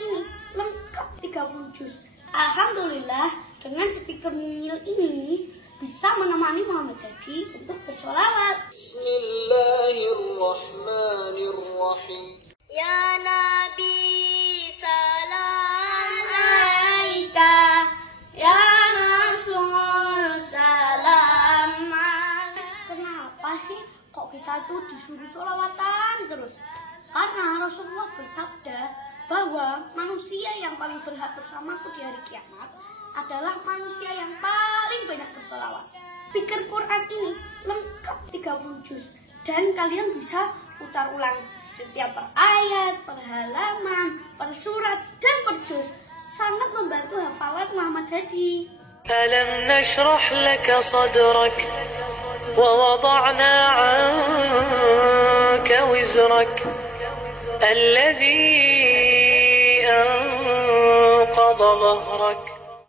ini lengkap 30 juz. Alhamdulillah, dengan speaker mungil ini bisa menemani Muhammad Hadi untuk bersolawat. Bismillahirrahmanirrahim. Ya Nabi salam Alaika, ya Rasul salam alaika. Kenapa sih kok kita tuh disuruh sholawatan terus? Karena Rasulullah bersabda bahwa manusia yang paling berhak bersamaku di hari kiamat adalah manusia yang paling banyak bersolawat. Speaker Quran ini lengkap 30 juz dan kalian bisa putar ulang setiap per ayat, per halaman, per surat, dan per juz. Sangat membantu hafalan Muhammad Hadi. Alam nashrah laka sadrak wa wada'na 'anka wizrak alladhi anqadha dhahrak.